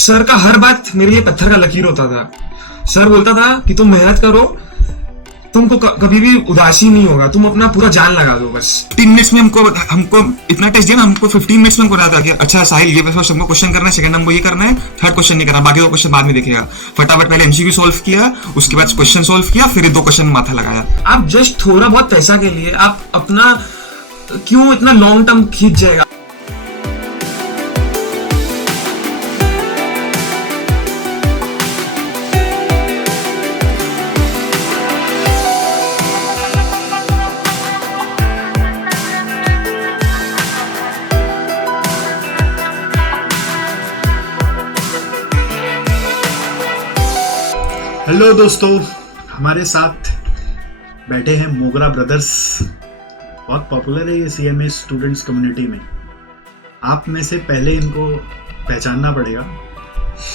Sir का हर बात मेरे लिए पत्थर का लकीर होता था। सर बोलता था कि तुम मेहनत करो, तुमको कभी भी उदासी नहीं होगा, तुम अपना पूरा जान लगा दो बस। 3 मिनट्स में हमको इतना टेस्ट दिया ना, हमको 15 मिनट्स में हमको रहा था कि अच्छा साहिल ये फर्स्ट हमको क्वेश्चन करना है, सेकंड हमको ये करना है, थर्ड क्वेश्चन नहीं करना, बाकी 2 क्वेश्चन बाद में देखेगा। फटाफट पहले एमसीक्यू सॉल्व किया, उसके बाद क्वेश्चन सॉल्व किया, फिर 2 क्वेश्चन माथा लगाया। आप जस्ट थोड़ा बहुत पैसा के लिए आप अपना क्यों इतना लॉन्ग टर्म खींच जाएगा। हेलो दोस्तों, हमारे साथ बैठे हैं मोगरा ब्रदर्स। बहुत पॉपुलर है ये सीएमए स्टूडेंट्स कम्युनिटी में। आप में से पहले इनको पहचानना पड़ेगा।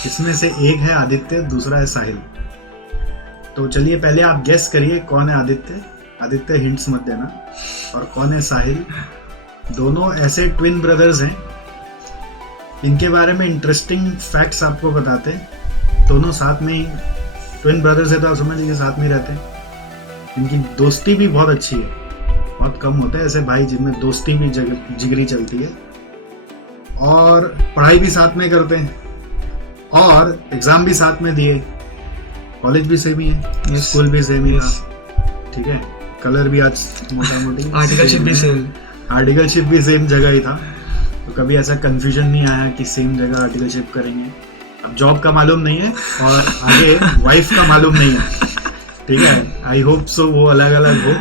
इसमें से एक है आदित्य, दूसरा है साहिल। तो चलिए पहले आप गेस करिए कौन है आदित्य। आदित्य हिंट्स मत देना। और कौन है साहिल। दोनों ऐसे ट्विन ब्रदर्स हैं। इनके बारे में इंटरेस्टिंग फैक्ट्स आपको बताते हैं। दोनों साथ में ही ट्विन ब्रदर्स है तो आप समझ लीजिए साथ में रहते हैं। इनकी दोस्ती भी बहुत अच्छी है। बहुत कम होता है ऐसे भाई जिनमें दोस्ती भी जिगरी चलती है। और पढ़ाई भी साथ में करते हैं और एग्जाम भी साथ में दिए। कॉलेज भी सेम ही है, स्कूल भी सेम ही था। ठीक है, कलर भी आज मोटा मोटी आर्टिकलशिप भी सेम, आर्टिकलशिप भी सेम जगह ही था। तो कभी ऐसा कंफ्यूजन नहीं आया कि सेम जगह आर्टिकलशिप करेंगे। अब जॉब का मालूम नहीं है और आगे वाइफ का मालूम नहीं है। ठीक है, आई होप सो वो अलग अलग हो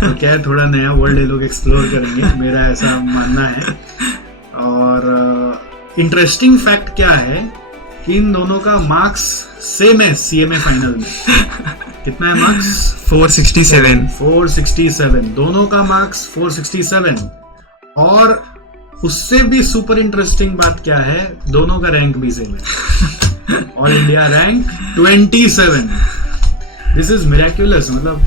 तो क्या है, थोड़ा नया वर्ल्ड ये लोग एक्सप्लोर करेंगे, मेरा ऐसा मानना है। और इंटरेस्टिंग फैक्ट क्या है कि इन दोनों का मार्क्स सेम है सीएमए फाइनल में। कितना है मार्क्स? 467। दोनों का मार्क्स 467। और उससे भी सुपर इंटरेस्टिंग बात क्या है, दोनों का रैंक भी सेम है। All India rank 27। This is miraculous. मतलब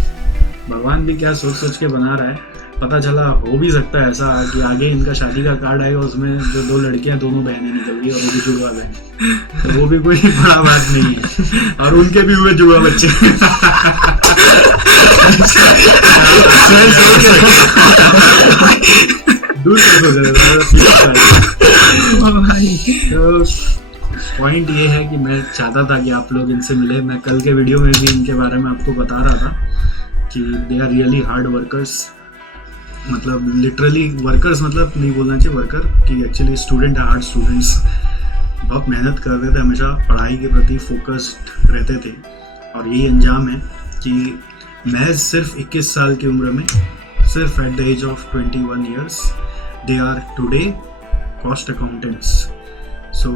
भगवान भी क्या सोच सोच के बना रहा है। पता चला हो भी सकता है ऐसा कि आगे इनका शादी का कार्ड आएगा, उसमें जो 2 लड़कियां दोनों बहनें निकल गई और वो भी जुड़वा बहन। तो वो भी कोई बड़ा बात नहीं है। और उनके भी हुए जुड़वा बच्चे। पॉइंट ये है कि मैं चाहता था कि आप लोग इनसे मिले। मैं कल के वीडियो में भी इनके बारे में आपको बता रहा था कि they are really hard workers. मतलब लिटरली वर्कर्स, मतलब नहीं बोलना चाहिए वर्कर, कि एक्चुअली स्टूडेंट है, हार्ड स्टूडेंट्स। बहुत मेहनत करते थे, हमेशा पढ़ाई के प्रति फोकस्ड रहते थे। और यही अंजाम है कि महज सिर्फ 21 साल की उम्र में, सिर्फ at the age of 21 years, they are today cost accountants. So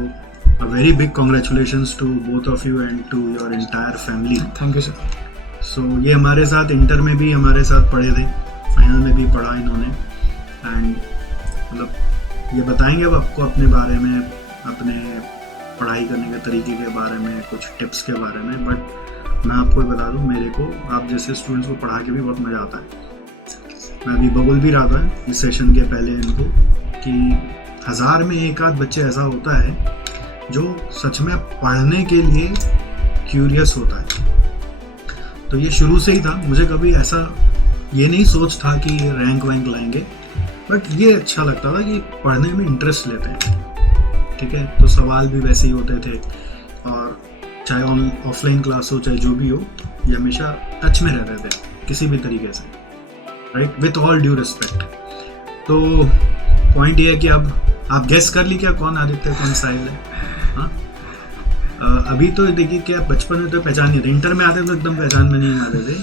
a very big congratulations to both of you and to your entire family. Thank you sir. So ये हमारे साथ इंटर में भी हमारे साथ पढ़े थे, फाइनल में भी पढ़ा इन्होंने। एंड मतलब ये बताएंगे अब आपको अपने बारे में, अपने पढ़ाई करने के तरीके के बारे में, कुछ टिप्स के बारे में। बट मैं आपको बता दूं, मेरे को आप जैसे स्टूडेंट्स को पढ़ा के भी बहुत मज़ा आता है। मैं अभी बोल भी रहा था इस सेशन के पहले इनको कि 1000 में एक आध बच्चे ऐसा होता है जो सच में पढ़ने के लिए क्यूरियस होता है। तो ये शुरू से ही था। मुझे कभी ऐसा ये नहीं सोच था कि रैंक वैंक लाएंगे, बट ये अच्छा लगता था कि पढ़ने में इंटरेस्ट लेते हैं। ठीक है, तो सवाल भी वैसे ही होते थे। और चाहे ऑफलाइन क्लास हो चाहे जो भी हो, ये हमेशा टच में रहते थे किसी भी तरीके से, right, with all due respect. तो पॉइंट ये है कि अब आप गेस कर ली क्या कौन आदित्य कौन साहिल है। हाँ, अभी तो देखिए क्या, बचपन में तो पहचान नहीं थे, इंटर में आते तो एकदम पहचान में नहीं आते थे।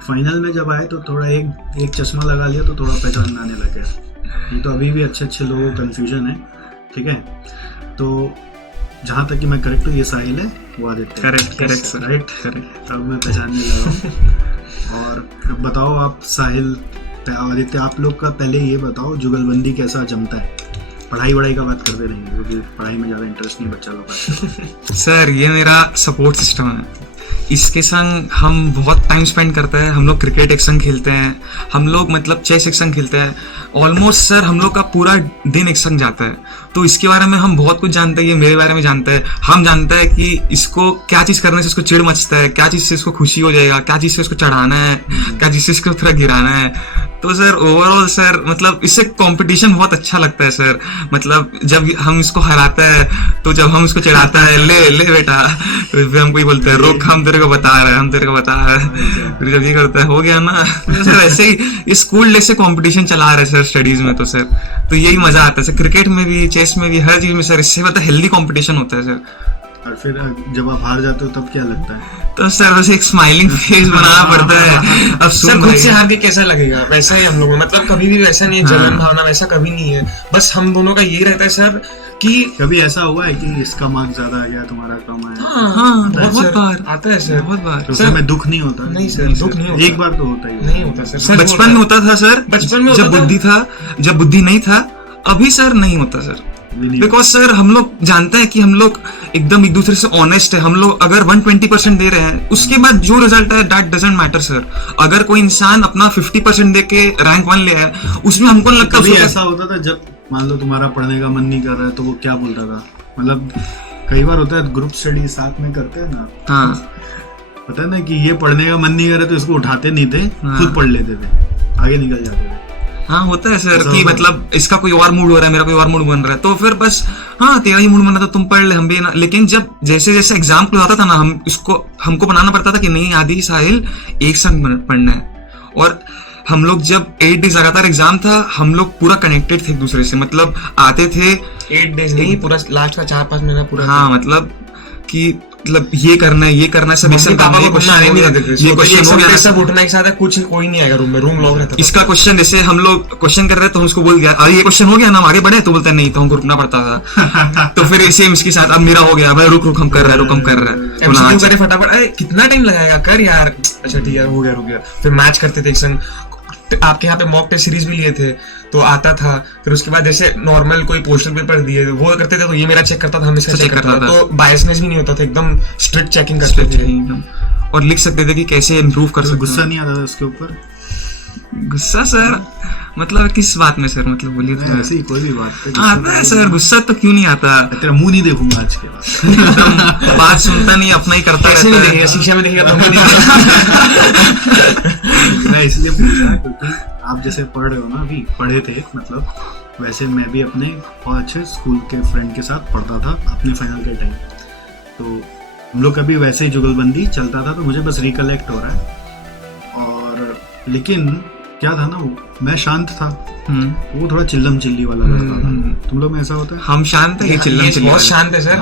फाइनल में जब आए तो थोड़ा एक चश्मा लगा लिया तो थोड़ा पहचान में आने लग गया। नहीं तो अभी भी अच्छे लोगों को कन्फ्यूजन है। ठीक है, तो जहाँ तक कि मैं करेक्ट हूँ, ये साहिल है, वो Aditya. Correct sir, right, correct. अब मैं पहचानने लगा हूँ। और अब बताओ आप साहिल, आदित्य, आप लोग का पहले ये बताओ जुगलबंदी कैसा जमता है। पढ़ाई वढ़ाई का बात करते रहेंगे क्योंकि पढ़ाई में ज़्यादा इंटरेस्ट नहीं बच्चा लोग का। सर ये मेरा सपोर्ट सिस्टम है। इसके संग हम बहुत टाइम स्पेंड करते हैं, हम लोग क्रिकेट एक संग खेलते हैं, हम लोग मतलब चेस एक संग खेलते हैं, ऑलमोस्ट सर हम लोग का पूरा दिन एक संग जाता है। तो इसके बारे में हम बहुत कुछ जानते हैं, ये मेरे बारे में जानता है, हम जानते हैं कि इसको क्या चीज़ करने से इसको चिढ़ मचता है, क्या चीज़ से इसको खुशी हो जाएगा, क्या चीज़ से इसको चढ़ाना है, क्या चीज़ से इसको थोड़ा गिराना है। तो सर ओवरऑल सर मतलब इससे कंपटीशन बहुत अच्छा लगता है सर। मतलब जब हम इसको हराते हैं तो जब हम इसको चढ़ाता है, ले ले बेटा, तो फिर हमको ही बोलते हैं रोक, हम तेरे को बता रहे हैं, हम तेरे को बता रहे हैं। फिर जब ये करता है हो गया ना। तो सर ऐसे ही ये स्कूल डे से कंपटीशन चला रहे सर स्टडीज में। तो सर तो यही मजा आता है सर, क्रिकेट में भी, चेस में भी, हर चीज में सर। इससे मतलब हेल्दी कंपटीशन होता है सर। और फिर जब आप हार जाते हो तब क्या लगता है? तो सर बस एक स्माइलिंग फेस बनाना पड़ता है। अब सर खुद से हार के कैसा लगेगा, वैसा ही हम लोग मतलब कभी भी वैसा नहीं है, जलन भावना वैसा कभी नहीं है। बस हम दोनों का ये रहता है सर कि कभी ऐसा हुआ है कि इसका मार्क्स ज्यादा आ गया, तुम्हारा कम आया? हाँ बहुत बार आता है सर, बहुत बार। तो उसमें दुख नहीं होता? नहीं सर, दुख नहीं होता, एक बार तो होता ही नहीं होता सर। बचपन में होता था सर, बचपन में जब बुद्धि था, जब बुद्धि नहीं था। अभी सर नहीं होता सर, बिकॉज सर हम लोग जानते हैं कि हम लोग एकदम एक दूसरे से ऑनेस्ट है। हम लोग अगर 120% दे रहे हैं, उसके बाद जो रिजल्ट है दैट डजंट मैटर सर। अगर कोई इंसान अपना 50% दे के रैंक 1 ले आए, उसमें हमको लगता है। कभी ऐसा होता था जब मान लो तुम्हारा पढ़ने का मन नहीं कर रहा है तो वो क्या बोलता था? मतलब कई बार होता है ग्रुप स्टडी साथ में करते हैं ना, हाँ पता है ना कि ये पढ़ने का मन नहीं कर रहा तो इसको उठाते नहीं थे, खुद पढ़ लेते थे, आगे निकल जाते थे। हाँ होता है सर कि मतलब इसका कोई और मूड हो रहा है, मेरा कोई और मूड बन रहा है, तो फिर बस हाँ तेरा ही मूड बना तो तुम पढ़ ले, हम भी ना। लेकिन जब जैसे जैसे एग्जाम क्लोज आता था ना, हमको बनाना पड़ता था कि नहीं आदि साहिल एक संग पढ़ना है। और हम लोग जब 8 डेज लगातार एग्जाम था, हम लोग पूरा कनेक्टेड थे एक दूसरे से। मतलब आते थे 8 डेज नहीं, पूरा लास्ट का 4-5 महीना पूरा। हाँ मतलब कि मतलब ये करना है सब ऐसा पापा को क्वेश्चन आने नहीं देते थे। ये क्वेश्चन हो गया, सब उठना एक साथ है, कुछ कोई नहीं आएगा रूम में, रूम लॉक रहता था। इसका क्वेश्चन जैसे हम लोग क्वेश्चन कर रहे हैं तो हम उसको बोल गया अरे ये क्वेश्चन हो गया ना, हम आगे बढ़े, तो बोलते नहीं, तो हमको रुकना पड़ता था। तो फिर सेम इसके साथ अब मेरा हो गया, भाई रुक हम कर रहे हैं, रुक हम कर रहे हैं, करे फटाफट, अरे कितना टाइम लगेगा कर यार, अच्छा ठीक है हो गया, रुक गया। फिर मैच करते थे एक संग। आपके यहाँ पे मॉक टेस्ट सीरीज भी लिए थे तो आता था। फिर उसके बाद जैसे नॉर्मल कोई पोस्टर पेपर दिए वो करते थे तो ये मेरा चेक करता था, हम इसका चेक करता था। तो बायसनेस भी नहीं होता था, एकदम स्ट्रिक्ट चेकिंग करते थे एकदम, और लिख सकते थे कि कैसे इम्प्रूव कर सकते। गुस्सा नहीं आता था उसके ऊपर? गुस्सा सर मतलब किस बात में सर, मतलब बोलिए तो। ऐसे ही कोई भी बात पे आता है सर, गुस्सा तो क्यों नहीं आता। तेरा मुंह नहीं देखूंगा आज के बाद। बात सुनता नहीं, अपना ही करता रहता है। शीशा में देखेगा तो मैं इसलिए पूछा क्योंकि आप जैसे पढ़ रहे हो ना, अभी पढ़े थे मतलब, वैसे मैं भी अपने बहुत अच्छे स्कूल के फ्रेंड के साथ पढ़ता था अपने फाइनल के टाइम। तो हम लोग कभी वैसे ही जुगलबंदी चलता था, तो मुझे बस रिकलेक्ट हो रहा है। और लेकिन क्या था ना, मैं शांत था, वो थोड़ा चिल्लम चिल्ली वाला लगता था। तुम लोग में ऐसा होता है? हम शांत है, चिल्लम चिल्ली बहुत शांत है सर।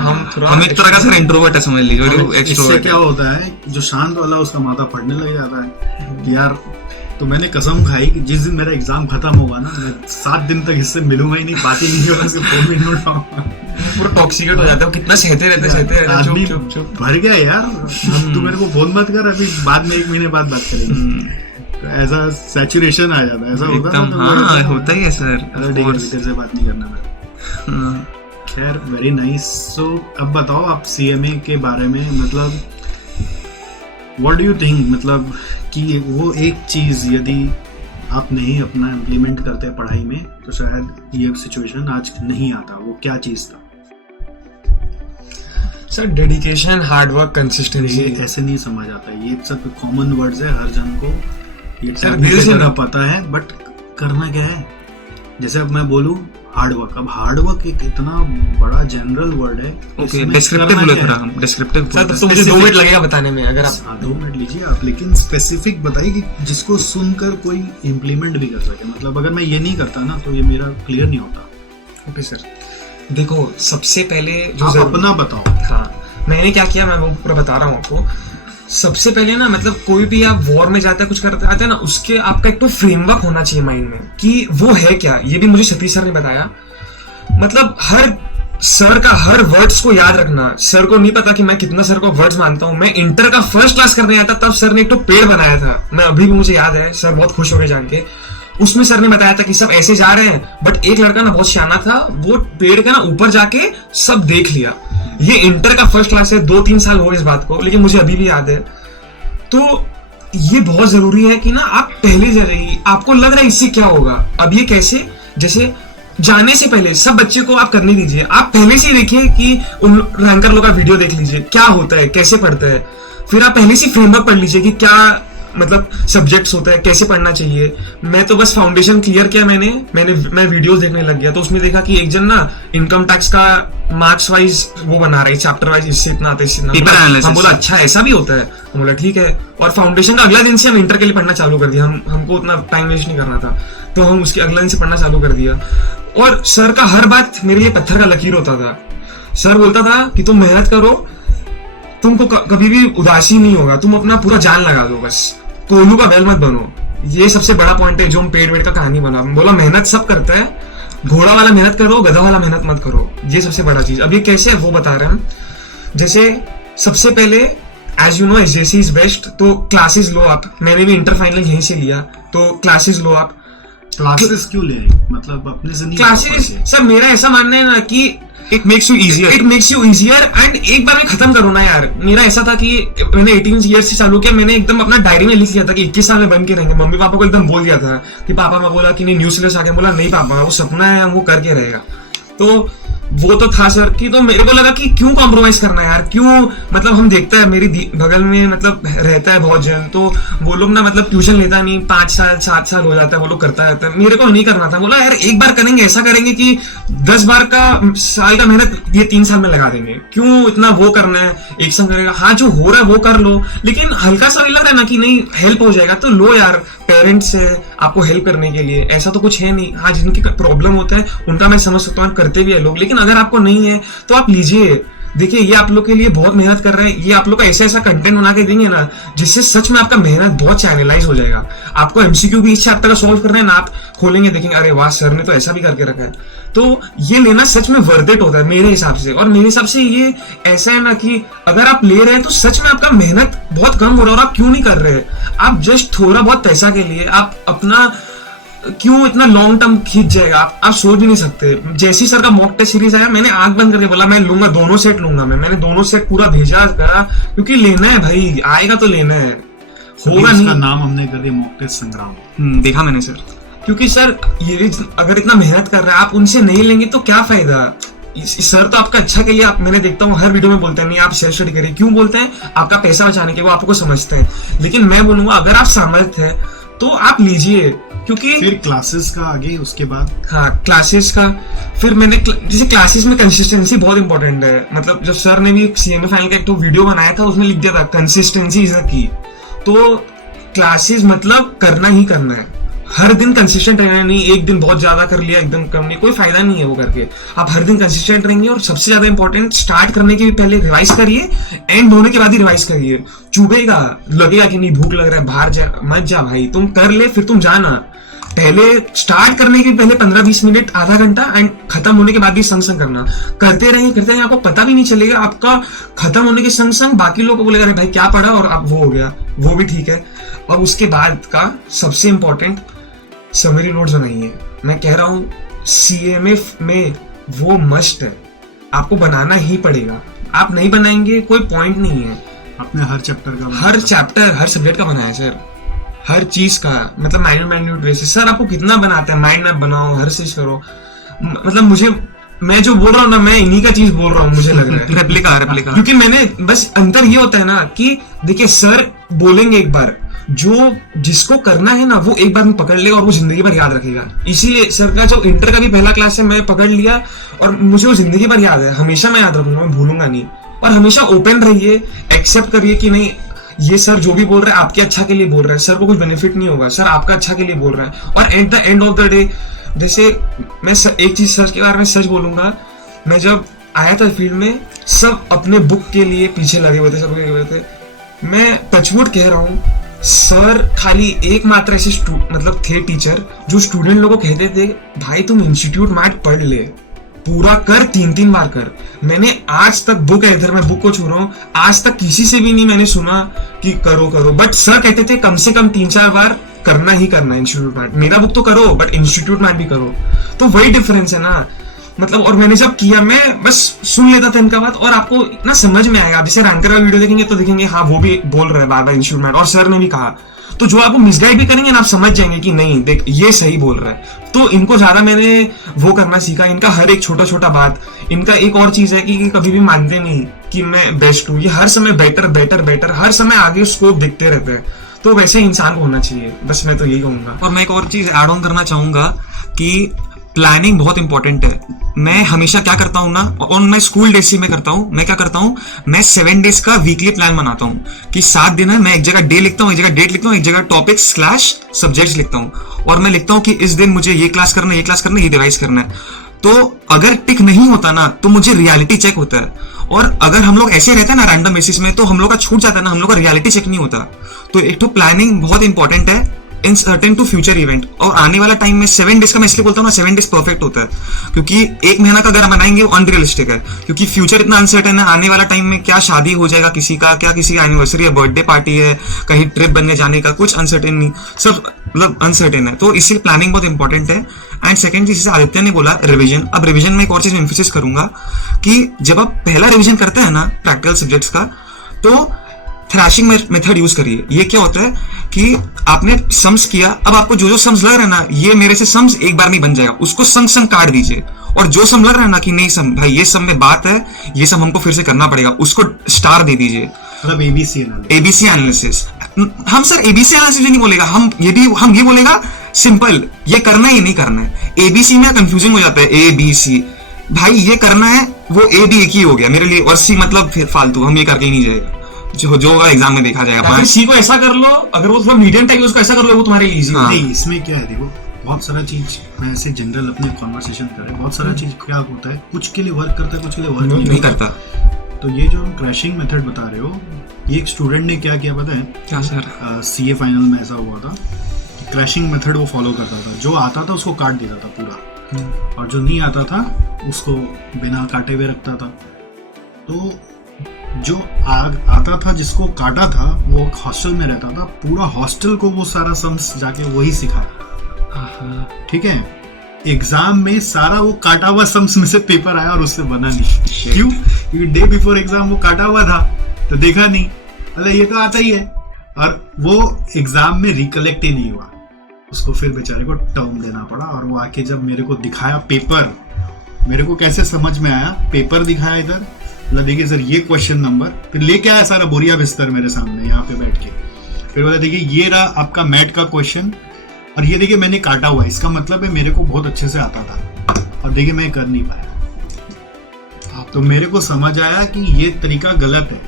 हम एक तरह का सर इंट्रोवर्ट है समझ लीजिए। इससे क्या होता है, जो शांत वाला उसका माथा फटने लग जाता है कि यार। तो मैंने कसम खाई कि जिस दिन मेरा एग्जाम खत्म होगा ना, मैं 7 दिन तक इससे मिलूंगा ही नहीं, बात ही नहीं होगा, सिर्फ फोन भी नहीं उठाऊंगा। पूरा टॉक्सिकेट हो जाता है, कितना सहते रहते आदमी भर गया यार। तू मेरे को फोन मत कर, अभी बाद में 1 महीने बाद बात करेंगे। ऐसा सैचुरेशन आ जाता है, ऐसा होता है। हाँ होता ही है सर। तेरे से बात नहीं करना मैं। खैर वेरी नाइस। सो अब बताओ आप सीएमए के बारे में, मतलब व्हाट डू यू थिंक, मतलब कि वो एक चीज यदि आप नहीं अपना इम्प्लीमेंट करते पढ़ाई में तो शायद ये सिचुएशन आज नहीं आता। वो क्या चीज था? Sir dedication, hard work, consistency. ऐसे नहीं समझ आता, ये सब कॉमन वर्ड्स है हर जन को, ये सर दिल से पता है, बट करना क्या है? जैसे अब मैं बोलूं हार्ड वर्क, अब हार्ड वर्क एक इतना बड़ा जनरल वर्ड है। ओके डिस्क्रिप्टिव बोले थोड़ा हम, डिस्क्रिप्टिव सर तो मुझे 2 मिनट लगेगा बताने में, अगर आप 2 मिनट लीजिए आप, लेकिन स्पेसिफिक बताइए कि जिसको सुनकर कोई इम्प्लीमेंट भी कर सके। मतलब अगर मैं ये नहीं करता ना तो ये मेरा क्लियर नहीं होता। ओके सर, देखो सबसे पहले जो आप अपना बताओ। हाँ मैंने क्या किया, मैं वो पूरा बता रहा हूँ आपको। सबसे पहले ना मतलब कोई भी आप वॉर में जाते हैं, कुछ करते आते हैं ना, उसके आपका एक तो फ्रेमवर्क होना चाहिए माइंड में कि वो है क्या। ये भी मुझे सतीश सर ने बताया। मतलब हर सर का हर वर्ड्स को याद रखना। सर को नहीं पता कि मैं कितना सर को वर्ड्स मानता हूँ। मैं इंटर का फर्स्ट क्लास करने आया था, तब सर ने एक तो पेड़ बनाया था, मैं अभी भी मुझे याद है, सर बहुत खुश हो गए जान के। उसमें सर ने बताया था कि सब ऐसे जा रहे हैं, बट एक लड़का ना बहुत सियाना था, वो पेड़ का ना ऊपर जाके सब देख लिया। ये इंटर का फर्स्ट क्लास है, 2-3 साल हो गए इस बात को, लेकिन मुझे अभी भी याद है। तो ये बहुत जरूरी है कि ना आप पहले से रही, आपको लग रहा है इससे क्या होगा, अब ये कैसे, जैसे जाने से पहले सब बच्चे को आप करने दीजिए, आप पहले से ही देखिए कि उन रैंकर लोग का वीडियो देख लीजिए क्या होता है, कैसे पढ़ता है, फिर आप पहले से फ्रेमवर्क पढ़ लीजिए कि क्या मतलब सब्जेक्ट्स होता है, कैसे पढ़ना चाहिए। मैं तो बस फाउंडेशन क्लियर किया, मैं वीडियोस देखने लग गया, तो उसमें देखा कि एक जन ना इनकम टैक्स का मार्क्स वाइज वो बना रहे, चैप्टर वाइज, इससे इतना आता है, इससे पेपर एनालिसिस। हम बोला अच्छा ऐसा भी होता है, हम बोला ठीक है। और फाउंडेशन का अगला दिन से हम इंटर के लिए पढ़ना चालू कर दिया, हमको उतना टाइम वेस्ट नहीं करना था, तो हम उसके अगले दिन से पढ़ना चालू कर दिया। और सर का हर बात मेरे लिए पत्थर का लकीर होता था। सर बोलता था कि तुम मेहनत करो, तुमको कभी भी उदासी नहीं होगा, तुम अपना पूरा जान लगा दो, बस कोलू का बैल मत बनो। ये सबसे बड़ा पॉइंट है जो हम पेड़ वेड़ का कहानी बना। बोला मेहनत सब करता है, घोड़ा वाला मेहनत करो, गधा वाला मेहनत मत करो, ये सबसे बड़ा चीज। अब ये कैसे है वो बता रहे हैं हम। जैसे सबसे पहले as you know SJC is best, तो क्लासेस लो आप। मैंने भी इंटर फाइनल यहीं से लिया, तो क्लासेस लो आप। क्लासेस क्यों ले रही, मतलब अपने से नहीं क्लासेस सर मेरा ऐसा मानना है ना कि it makes you easier, and एक बार मैं खत्म करूँ ना यार। मेरा ऐसा था कि मैंने 18 ईयर्स से चालू किया, मैंने एकदम अपना डायरी में लिख लिया था कि 21 साल में बन के रहेंगे। मम्मी पापा को एकदम बोल दिया था कि पापा, मैं बोला कि नहीं न्यूज़लेस आ गया, बोला नहीं पापा वो सपना है, हम वो करके रहेगा। तो वो तो था सर कि, तो मेरे को लगा कि क्यों कॉम्प्रोमाइज करना है यार, क्यों, मतलब हम देखते हैं मेरी बगल में मतलब रहता है बहुत जन, तो वो लोग ना मतलब ट्यूशन लेता नहीं, 5 साल 7 साल हो जाता है वो लोग करता रहता है, मेरे को नहीं करना था। बोला यार एक बार करेंगे, ऐसा करेंगे कि 10 बार का साल का मेहनत ये 3 साल में लगा देंगे, क्यों इतना वो करना है, एक संग करेगा। हाँ जो हो रहा है वो कर लो, लेकिन हल्का सा लग रहा है ना कि नहीं हेल्प हो जाएगा तो लो यार, पेरेंट्स है आपको हेल्प करने के लिए, ऐसा तो कुछ है नहीं। हाँ जिनकी प्रॉब्लम होता है उनका मैं समझ सकता हूँ, करते भी है लोग, लेकिन अगर आपको नहीं है तो आप लीजिए। देखिए ये आप लोग के लिए बहुत मेहनत कर रहे हैं, ये आप लोग का ऐसा ऐसा कंटेंट बना के देंगे ना जिससे सच में आपका मेहनत बहुत चैनलाइज हो जाएगा। आपको एमसीक्यू भी इस चैप्टर का सॉल्व कर रहे हैं ना, आप खोलेंगे देखेंगे अरे वाह सर ने तो ऐसा भी करके रखा है। तो ये लेना सच में वर्थ इट होता है मेरे हिसाब से। और मेरे हिसाब से ये ऐसा है ना कि अगर आप ले रहे हैं तो सच में आपका मेहनत बहुत कम हो रहा है और आप क्यों नहीं कर रहे। आप जस्ट थोड़ा बहुत पैसा के लिए आप अपना क्यों इतना लॉन्ग टर्म खींच जाएगा, आप सोच भी नहीं सकते। जैसी सर का मॉक टेस्ट सीरीज आया, मैंने आंख बंद करके बोला मैं लूंगा, दोनों सेट लूंगा। मैंने दोनों सेट पूरा भेजा करा, क्योंकि लेना है भाई, आएगा तो लेना है, होगा नहीं। नाम हमने कर दिया मॉक टेस्ट संग्राम। देखा मैंने सर, क्योंकि सर ये अगर इतना मेहनत कर रहे हैं आप, उनसे नहीं लेंगे तो क्या फायदा। सर तो आपका अच्छा के लिए, आप मैंने देखता हूँ हर वीडियो में बोलते हैं नहीं आप सेल्फ स्टडी करिए, क्यों बोलते हैं, आपका पैसा बचाने के, वो आपको समझते हैं। लेकिन मैं बोलूंगा अगर आप सामर्थ्य है तो आप लीजिए, क्योंकि फिर क्लासेस का आगे उसके बाद। हाँ क्लासेस का फिर मैंने जैसे क्लासेस में कंसिस्टेंसी बहुत इंपॉर्टेंट है। मतलब जब सर ने भी सीएमए फाइनल का एक तो वीडियो बनाया था उसमें लिख दिया था कंसिस्टेंसी इज द की। तो क्लासेस मतलब करना ही करना है, हर दिन कंसिस्टेंट रहना, नहीं एक दिन बहुत ज्यादा कर लिया एकदम कम नहीं, कोई फायदा नहीं है वो करके। आप हर दिन कंसिस्टेंट रहेंगे। और सबसे ज्यादा इंपॉर्टेंट, स्टार्ट करने के भी पहले रिवाइज करिए, एंड होने के बाद ही रिवाइज करिए। चुभेगा, लगेगा कि नहीं भूख लग रहा है, बाहर जा मत जा भाई, तुम कर ले फिर तुम जाना। पहले स्टार्ट करने के पहले 15-20 मिनट आधा घंटा, एंड खत्म होने के बाद भी संग संग करना। करते रहेंगे आपको पता भी नहीं चलेगा, आपका खत्म होने के संग संग बाकी लोगों को बोलेगा अरे भाई क्या पढ़ा, और आप वो हो गया, वो भी ठीक है। और उसके बाद का सबसे इंपॉर्टेंट, समरी नोट्स बनाइए। मैं कह रहा हूं सीएमए में वो मस्ट है, आपको बनाना ही पड़ेगा। आप नहीं बनाएंगे कोई पॉइंट नहीं है। आपने हर चैप्टर हर सब्जेक्ट का बनाया सर, हर चीज का, मतलब माइन्यूट बेसिस। सर आपको कितना बनाते हैं, माइंड मैप बनाओ, हर चीज करो। मतलब मैं जो बोल रहा हूँ ना, मैं इन्हीं का चीज बोल रहा हूँ, मुझे लग रहा है रेप्लिका क्योंकि मैंने बस अंतर ये होता है ना कि देखिए सर बोलेंगे एक बार, जो जिसको करना है ना वो एक बार में पकड़ लेगा और वो जिंदगी भर याद रखेगा। इसीलिए सर का जो इंटर का भी पहला क्लास है मैं पकड़ लिया और मुझे वो जिंदगी भर याद है, हमेशा मैं याद रखूंगा, मैं भूलूंगा नहीं। और हमेशा ओपन रहिए, एक्सेप्ट करिए कि नहीं ये सर जो भी बोल रहे हैं आपके अच्छा के लिए बोल रहे हैं, सर को कुछ बेनिफिट नहीं होगा, सर आपका अच्छा के लिए बोल रहे हैं। और at the end of the day, जैसे मैं एक चीज सर के बारे में सच बोलूंगा, मैं जब आया था फील्ड में सब अपने बुक के लिए पीछे लगे हुए थे, सब लगे हुए थे। मैं टचवुड कह रहा हूँ, सर खाली एकमात्र ऐसे मतलब थे टीचर जो स्टूडेंट लोगों को कहते थे भाई तुम इंस्टीट्यूट मैट पढ़ ले, पूरा कर, 3-3 बार कर। मैंने आज तक बुक है, इधर मैं बुक को छू रहा हूँ, आज तक किसी से भी नहीं मैंने सुना कि करो, बट सर कहते थे कम से कम 3-4 बार करना ही करना है इंस्टीट्यूट मैट। मेरा बुक तो करो बट इंस्टीट्यूट मैट भी करो। तो वही डिफरेंस है ना, मतलब और मैंने जब किया मैं बस सुन लेता था इनका बात और आपको ना समझ में आएगा। जैसे रैंकर का वीडियो देखेंगे तो देखेंगे हाँ वो भी बोल रहे हैं बार बार इंस्ट्रूमेंट, और सर ने भी कहा, तो जो आपको मिसगाइड भी करेंगे ना आप समझ जाएंगे कि नहीं देख ये सही बोल रहा है। तो इनको ज्यादा मैंने वो करना सीखा, इनका हर एक छोटा छोटा बात। इनका एक और चीज है कि कभी भी मानते नहीं कि मैं बेस्ट हूँ, ये हर समय बेटर बेटर बेटर, हर समय आगे स्कोप देखते रहते हैं। तो वैसे इंसान को होना चाहिए, बस मैं तो यही कहूंगा। और मैं एक और चीज ऐड ऑन करना चाहूंगा कि प्लानिंग बहुत इंपॉर्टेंट है। मैं हमेशा क्या करता हूँ ना, और मैं स्कूल डेज से मैं करता हूँ, मैं क्या करता हूँ, मैं 7 डेज का वीकली प्लान बनाता हूँ कि 7 दिन है, मैं एक जगह डे लिखता हूँ, एक जगह डेट लिखता हूँ, एक जगह टॉपिक स्लैश सब्जेक्ट्स लिखता हूँ, और मैं लिखता हूँ कि इस दिन मुझे ये क्लास करना है, ये क्लास करना है, ये डिवाइस करना है। तो अगर टिक नहीं होता ना तो मुझे रियलिटी चेक होता है, और अगर हम लोग ऐसे रहते हैं ना रैंडम बेसिस में तो हम लोग का छूट जाता है ना, हम लोग का रियलिटी चेक नहीं होता। तो एक तो प्लानिंग बहुत इंपॉर्टेंट है in certain to future event. और आने वाला टाइम में 7 डेज का मैं इसलिए बोलता हूँ ना, 7 डेज परफेक्ट होता है, क्योंकि 1 महीना का अगर हम बनाएंगे वो अनरियलिस्टिक है, क्योंकि फ्यूचर इतना अनसर्टेन है। आने वाला टाइम में क्या शादी हो जाएगा किसी का, क्या किसी का एनिवर्सरी है, बर्थडे पार्टी है, कहीं ट्रिप बनने जाने का, कुछ अनसर्टेन नहीं, सब मतलब अनसर्टेन है। तो इसलिए प्लानिंग बहुत इंपॉर्टेंट है। एंड सेकंड चीज जैसे आदित्य ने बोला रिवीजन। अब रिवीजन में एक और चीज एम्फेसिस करूंगा कि जब आप पहला रिवीजन करते हैं ना प्रैक्टिकल सब्जेक्ट्स का, तो थ्रैशिंग मेथड यूज करिए। ये क्या होता है कि आपने सम्स किया, अब आपको जो जो सम्स लग रहा है ना ये मेरे से सम्स एक बार नहीं बन जाएगा, उसको संग संग काट दीजिए। और जो सम लग रहा है ना कि नहीं सम भाई ये सम में बात है, ये सम हमको फिर से करना पड़ेगा, उसको स्टार दे दीजिए। मतलब एबीसी एनालिसिस। हम सर एबीसी एनालिसिस नहीं बोलेगा, हम ये बोलेगा सिंपल ये करना है ये नहीं करना है। एबीसी में कंफ्यूजिंग हो जाता है, ए बी सी, भाई ये करना है वो ए बी एक ही हो गया मेरे लिए, और सी मतलब फिर फालतू, हम ये करके ही नहीं जाएगा, जो होगा एग्जाम में देखा जाएगा। सी को ऐसा कर लो, अगर वो थोड़ा मीडियम टाइप उसको ऐसा कर लो, वो तुम्हारे लिए इजी। नहीं इसमें क्या है देखो, बहुत सारा चीज मैं ऐसे जनरल अपने कॉन्वर्सेशन करें, बहुत सारा चीज क्या होता है, कुछ के लिए वर्क करता है, कुछ के लिए वर्क नहीं करता। तो ये जो क्रैशिंग मेथड बता रहे हो, ये एक स्टूडेंट ने क्या किया पता है क्या सर? सीए फाइनल में ऐसा हुआ था कि क्रैशिंग मेथड वो फॉलो करता था, जो आता था उसको काट देता था पूरा, और जो नहीं आता था उसको बिना काटे हुए रखता था। तो जो आता था जिसको काटा था वो हॉस्टल में रहता था, पूरा हॉस्टल को वो सारा सम्स जाके वही सिखाया, ठीक है। एग्जाम में सारा वो काटा हुआ सम्स में से पेपर आया और उससे बना नहीं। क्यों? क्योंकि डे बिफोर एग्जाम वो काटा हुआ था तो देखा नहीं, अरे ये तो आता ही है, और वो एग्जाम में रिकलेक्ट ही नहीं हुआ, उसको फिर बेचारे को टर्म देना पड़ा। और वो आके जब मेरे को दिखाया पेपर, मेरे को कैसे समझ में आया, पेपर दिखाया इधर, मतलब देखिए सर ये क्वेश्चन नंबर, फिर लेके आया सारा बोरिया बिस्तर मेरे सामने यहाँ पे बैठ के, फिर बोला देखिए ये रहा आपका मैथ का क्वेश्चन, और ये देखिए मैंने काटा हुआ है, इसका मतलब है मेरे को बहुत अच्छे से आता था, और देखिए मैं कर नहीं पाया। तो मेरे को समझ आया कि ये तरीका गलत है।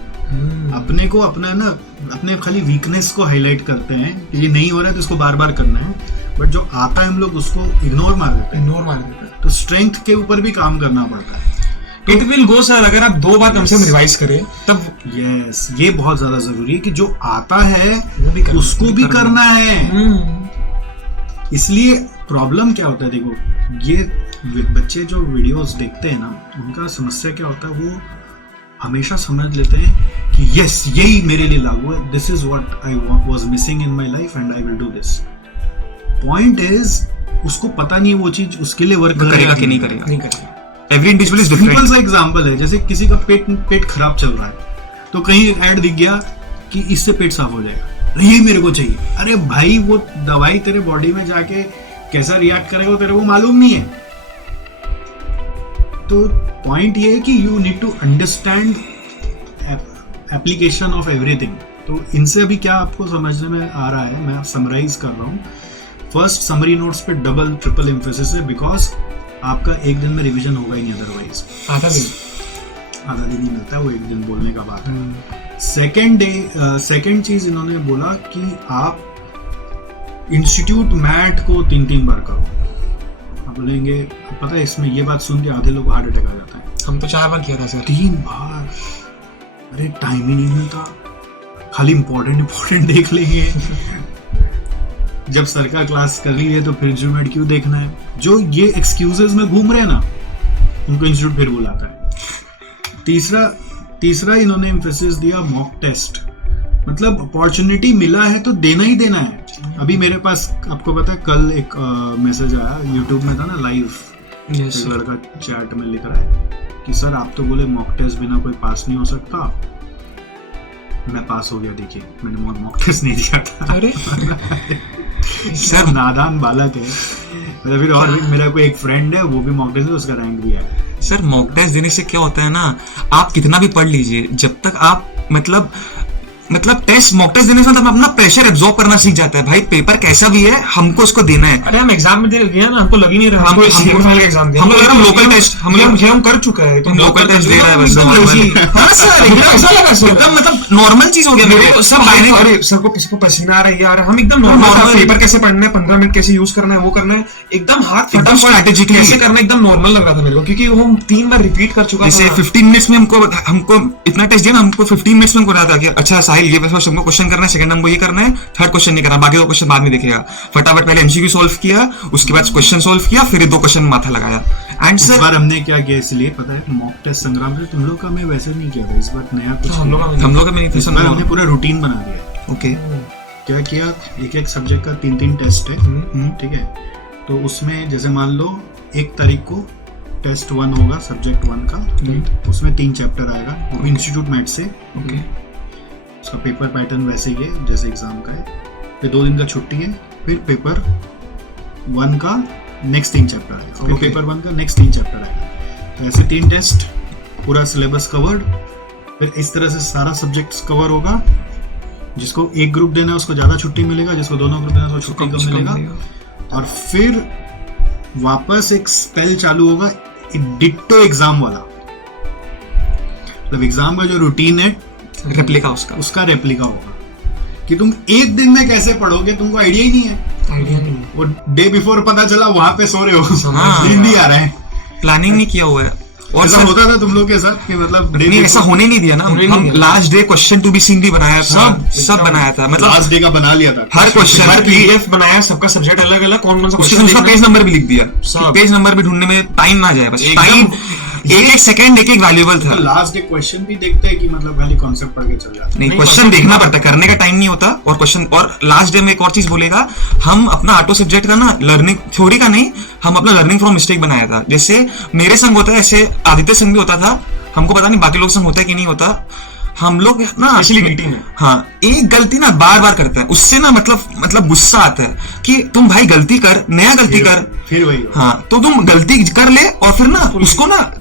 अपने को अपना ना अपने खाली वीकनेस को हाईलाइट करते हैं कि ये नहीं हो रहा है तो इसको बार बार करना है, बट जो आता है हम लोग उसको इग्नोर मार देते हैं। तो स्ट्रेंथ के ऊपर भी काम करना पड़ता है। इट विल गो सर, अगर आप 2 बार कम से कम रिवाइज करें तब। यस, ये बहुत ज्यादा जरूरी है कि जो आता है उसको भी करना है। इसलिए प्रॉब्लम क्या होता है देखो, ये बच्चे जो वीडियोस देखते हैं ना, उनका समस्या क्या होता है, वो हमेशा समझ लेते हैं कि यस यही मेरे लिए लागू है, this is what I was missing in my life and I will do this. Point is उसको पता नहीं वो चीज उसके लिए वर्क करेगा कि नहीं करेगा। Every individual is different. Simple सा एग्जांपल है, जैसे किसी का पेट खराब चल रहा है, तो कहीं ऐड दिख गया कि इससे पेट साफ हो जाएगा, यही मेरे को चाहिए। अरे भाई वो दवाई तेरे बॉडी में जाके कैसा रिएक्ट करेगा तेरे को मालूम नहीं है। तो पॉइंट ये है कि you need to understand application of everything. तो इनसे अभी क्या आपको समझने में आ रहा है, मैं समराइज कर रहा हूँ। फर्स्ट समरी नोट्स पे डबल ट्रिपल एम्फेसिस है, बिकॉज आपका एक दिन में रिवीजन होगा ही नहीं, अदरवाइज आधा दिन ही मिलता है, वो एक दिन बोलने का बात है। सेकेंड चीज इन्होंने बोला कि आप इंस्टीट्यूट मैट को 3 बार करो। आप बोलेंगे पता है इसमें ये बात सुन के आधे लोग को हार्ट अटैक आ जाता है। हम तो 4 बार किया था सर। 3 बार? अरे टाइम ही नहीं मिलता, खाली इंपॉर्टेंट देख लेंगे। जब सर का क्लास कर ली है तो फिर इंस्ट्रूमेंट क्यों देखना है? जो ये एक्सक्यूजेस में घूम रहे हैं ना, उनको इंस्टीट्यूट फिर बुलाता है। तीसरा इन्होंने एम्फेसिस दिया मॉक टेस्ट, मतलब अपॉर्चुनिटी मिला है तो देना ही देना है। अभी मेरे पास आपको पता है कल एक मैसेज आया, यूट्यूब में था ना लाइव, Yes, एक sir. लड़का चैट में लिख रहा है कि सर आप तो बोले मॉक टेस्ट बिना कोई पास नहीं हो सकता, मैं पास हो गया, देखिए मैंने मॉक टेस्ट नहीं दिया था। अरे सर नादान बालक है। मतलब फिर और भी मेरा कोई एक फ्रेंड है, वो भी मॉक टेस्ट है, उसका रैंक भी है। सर मॉक टेस्ट देने से क्या होता है ना, आप कितना भी पढ़ लीजिए, जब तक आप मतलब टेस्ट मॉक टेस्ट देने से मतलब अपना प्रेशर एब्जॉर्ब करना सीख जाता है। भाई पेपर कैसा भी है हमको उसको देना है। अरे हम एग्जाम में दे गया ना, हमको लग ही नहीं रहा हमको एग्जाम दिया, हमको लग रहा है लोकल टेस्ट हम कर चुका है, तुम लोकल टेस्ट दे रहा है बस। हाँ सर, एकदम ऐसा लगा सर, एकदम मतलब नॉर्मल चीज हो गया मेरे को। सब सब अरे सर को किसी को पसीना आ रहा है, ये आ रहा है, हम एकदम नॉर्मल पेपर कैसे पढ़ना है, 15 मिनट कैसे यूज करना है, वो करना है, एकदम हाथ एकदम strategically कैसे करना है, एकदम नॉर्मल लग रहा था मेरे को, क्योंकि वो हम 3 बार रिपीट कर चुका जैसे था। 15 मिनट्स में हमको इतना टेस्ट दिया ना, हमको 15 मिनट्स में रहा था कि अच्छा साहिल ये बस हमको क्वेश्चन करना है, सेकंड हमको ये करना है, थर्ड क्वेश्चन नहीं करना, बाकी 2 क्वेश्चन बाद में देखेगा। फटाफट पहले एमसीक्यू सॉल्व किया, उसके बाद क्वेश्चन सॉल्व किया, फिर 2 क्वेश्चन माथा लगाया। एंड इस सर बार हमने क्या किया इसलिए पता है, मॉक टेस्ट संग्राम से तुम लोग का मैं वैसे नहीं किया था, इस बार नया कुछ हम लोग हम लोग में इस बार हमने पूरा रूटीन बना दिया। ओके क्या किया, एक सब्जेक्ट का 3 टेस्ट है, ठीक है। तो उसमें जैसे मान लो 1 तारीख को टेस्ट 1 होगा सब्जेक्ट 1 का, उसमें 3 चैप्टर आएगा, वो भी इंस्टीट्यूट मैथ से। ओके उसका पेपर पैटर्न वैसे ही है जैसे एग्जाम का है। फिर 2 दिन का छुट्टी है, फिर पेपर 1 का नेक्स्ट 3 चैप्टर आएगा, फिर पेपर 1 का नेक्स्ट 3 चैप्टर आएगा। तो ऐसे 3 टेस्ट, पूरा सिलेबस कवर्ड। फिर इस तरह से सारा सब्जेक्ट्स कवर होगा। जिसको एक ग्रुप देना है उसको ज्यादा छुट्टी मिलेगा, जिसको दोनों ग्रुप देना है उसको छुट्टी कम मिलेगा। और फिर वापस एक स्पेल चालू होगा डिट्टो एग्जाम वाला। मतलब एग्जाम का जो रूटीन है रेप्लिका उसका रेप्लिका होगा कि तुम एक दिन में कैसे पढ़ोगे, तुमको आइडिया ही नहीं है। आइडिया नहीं है। वो डे बिफोर पता चला वहां पे सो रहे हो, हाँ। नींद नहीं आ रहा है। प्लानिंग नहीं किया हुआ है। और ऐसा सर होता था तुम लोग के साथ कि मतलब नहीं ऐसा होने नहीं दिया ना, होने नहीं हम दिया। Last day question to be seen भी बनाया, सब बनाया था। मतलब लास्ट डे का बना लिया था, हर क्वेश्चन हर PDF बनाया, सबका सब्जेक्ट अलग अलग, कौन सा उसका क्वेश्चन पेज नंबर भी लिख दिया, सब। पेज नंबर भी ढूंढने में टाइम ना जाए, बस एकदम। टाइम एक सेकंड एक वैल्यूएबल था। लास्ट डे क्वेश्चन भी देखते हैं कि मतलब खाली कॉन्सेप्ट पढ़ के चल जाते हैं। नहीं क्वेश्चन देखना पड़ता, करने का टाइम नहीं होता। और क्वेश्चन, और लास्ट डे में एक और चीज बोलेगा, हम अपना ऑटो सब्जेक्ट का ना लर्निंग थ्योरी का नहीं, हम अपना लर्निंग फ्रॉम मिस्टेक बनाया था। जैसे मेरे संग होता है, ऐसे आदित्य संग भी होता था, हमको पता नहीं बाकी लोग संग होता है कि नहीं होता। हम लोग ना गलती में, हाँ एक गलती ना बार बार करते हैं, उससे ना मतलब गुस्सा आता है कि तुम भाई गलती कर, नया गलती कर, फिर वही हो। हाँ तो तुम गलती कर ले और फिर ना उसको ना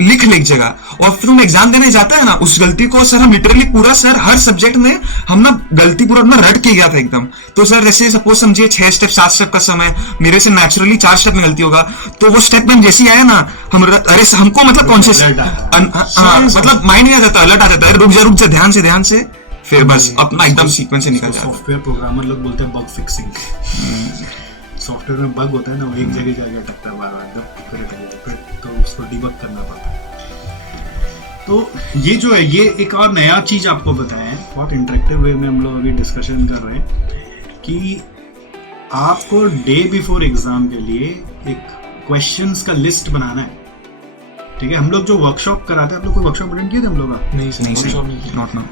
लिख ले एक जगह, और फिर तुम एग्जाम देने जाता है ना, उस गलती को सर हम लिटरली पूरा सर हर सब्जेक्ट में हम ना गलती पूरा अपना रट के गया था एकदम। तो सर जैसे सपोज समझिए 6 स्टेप 7 स्टेप का समय, मेरे से नेचुरली 4 स्टेप में गलती होगा, तो वो स्टेप में जैसे ही आया ना हम अरे हमको मतलब कॉन्शियस मतलब माइंड नहीं आ जाता, अलर्ट आ जाता है, रुक जा ध्यान से फिर बस अपना एकदम सीक्वेंस से निकल जाता है। सॉफ्टवेयर प्रोग्रामर लोग बोलते हैं बग फिक्सिंग। सॉफ्टवेयर में बग होता है ना, वो एक जगह जाके अटकता है बार-बार, फिर तो उसको डिबग करना पड़ता है। तो ये जो है, ये एक और नया चीज आपको बताया है, बहुत इंटरेक्टिव वे में हम लोग अभी डिस्कशन कर रहे हैं कि आपको डे बिफोर एग्जाम के लिए एक क्वेश्चंस का लिस्ट बनाना है। ठीक है, हम लोग जो वर्कशॉप कराते हैं, आप लोग कोई वर्कशॉप अटेंड किए थे हम लोग का? नहीं नॉट नाउ।